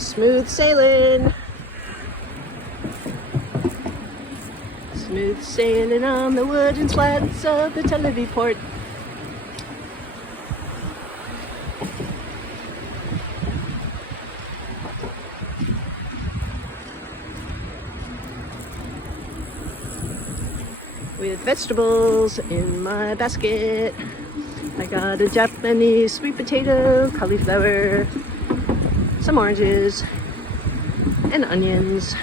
Smooth sailing. Smooth sailing on the wooden slats of the Tel Aviv Port. With vegetables in my basket. I got a Japanese sweet potato, cauliflower, some oranges, and onions.